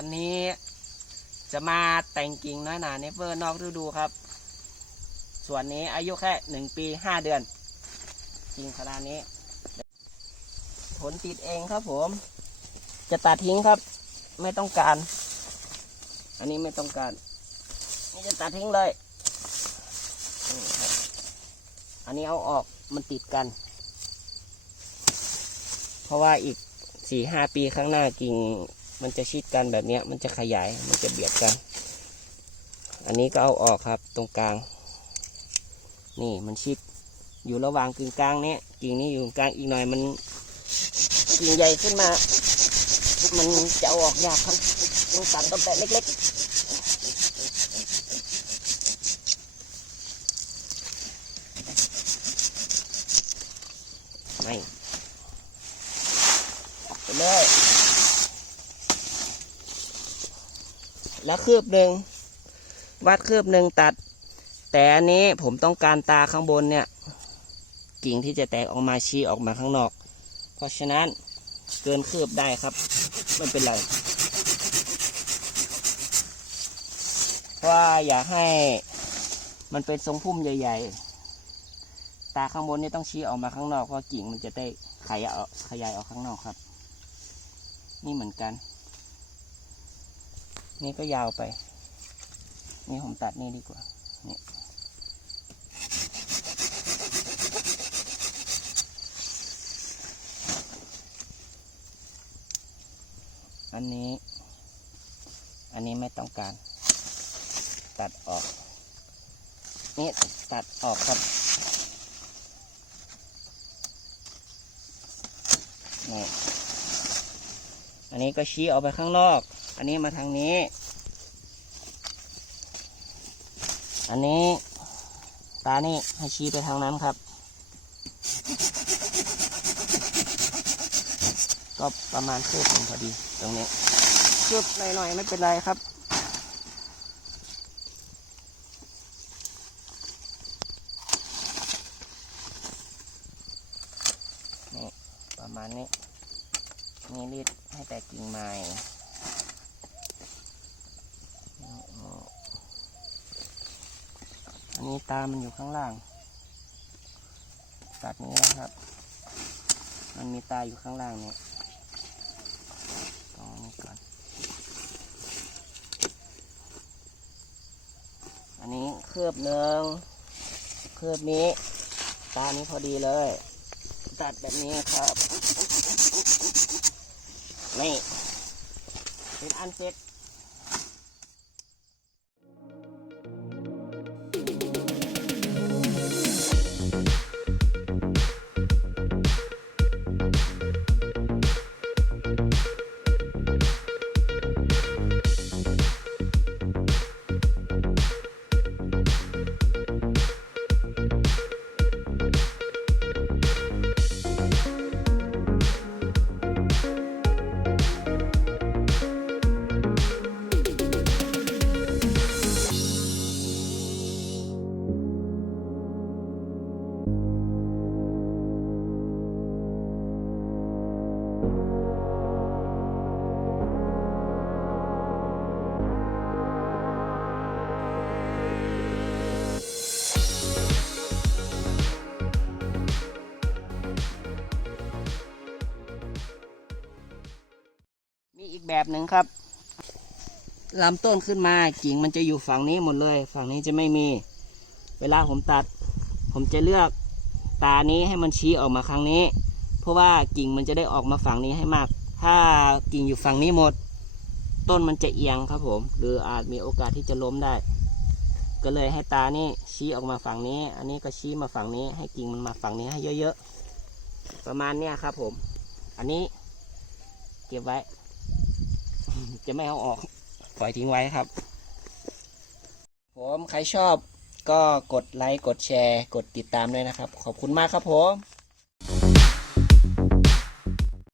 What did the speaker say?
วันนี้จะมาแต่งกิ่งน้อยหนาเนเปอร์นอกฤดูครับ ส่วนนี้อายุแค่หนึ่งปีห้าเดือนกิ่งขนาดนี้ ผลติดเองครับผม จะตัดทิ้งครับ ไม่ต้องการ อันนี้ไม่ต้องการนี่จะตัดทิ้งเลยอันนี้เอาออกมันติดกัน เพราะว่าอีกสี่ห้าปีข้างหน้ากิ่ง มันจะชิดกันแบบนี้มันจะขยายมันจะเบียดกัน อันนี้ก็เอาออกครับตรงกลาง นี่มันชิดอยู่ระหว่างกึ่งกลางเนี้ยกิ่งนี้อยู่กลางอีกหน่อยมันกิ่งใหญ่ขึ้นมา มันจะเอาออกยากครับต้องตัดตั้งแต่เล็กๆไม่ไปเลย แล้วคืบหนึ่งวัดคืบหนึ่งตัด แต่อันนี้ผมต้องการตาข้างบนเนี่ย กิ่งที่จะแตกออกมาชี้ออกมาข้างนอก เพราะฉะนั้นเกินคืบได้ครับไม่เป็นไรเพราะว่าอยากให้มันเป็นทรงพุ่มใหญ่ ๆ ตาข้างบนนี่ต้องชี้ออกมาข้างนอกเพราะกิ่งมันจะได้ขยายออกขยายออกข้างนอกครับ นี่เหมือนกัน นี่ก็ยาวไป นี่ผมตัดนี่ดีกว่า นี่ อันนี้ อันนี้ไม่ต้องการ ตัดออก นี่ตัดออกครับนี่อันนี้ก็ชี้ออกไปข้างนอก อันนี้มาทางนี้ อันนี้ ตานี่ให้ชี้ไปทางนั้นครับ ก็ประมาณคืบหนึ่งพอดีตรงนี้คืบหน่อยๆไม่เป็นไรครับนี่ประมาณนี้นี่รีดให้แต่กิ่งไม้ อันนี้ตามันอยู่ข้างล่างตัดนี้นะครับ มันมีตาอยู่ข้างล่างนี่ตรงนี้ก่อน อันนี้เคลือบหนึ่งเคลือบนี้ ตานี้พอดีเลย ตัดแบบนี้ครับ นี่ เป็นอันเสร็จ อีกแบบหนึ่งครับลำต้นขึ้นมากิ่งมันจะอยู่ฝั่งนี้หมดเลย ฝั่งนี้จะไม่มี เวลาผมตัด ผมจะเลือกตานี้ให้มันชี้ออกมาข้งนี้ เพราะว่ากิ่งมันจะได้ออกมาฝั่งนี้ให้มาก ถ้ากิ่งอยู่ฝั่งนี้หมด ต้นมันจะเอียงครับผม หรืออาจมีโอกาสที่จะล้มได้ ก็เลยให้ตานี่ชี้ออกมาฝั่งนี้ อันนี้ก็ชี้มาฝั่งนี้ ให้กิ่งมันมาฝั่งนี้ให้เยอะๆ ประมาณเนี้ยครับผม อันนี้เก็บไว้ จะไม่เอาออกปล่อยทิ้งไว้ครับ ผมใครชอบก็กดไลค์กดแชร์ กดติดตามด้วยนะครับ ขอบคุณมากครับผม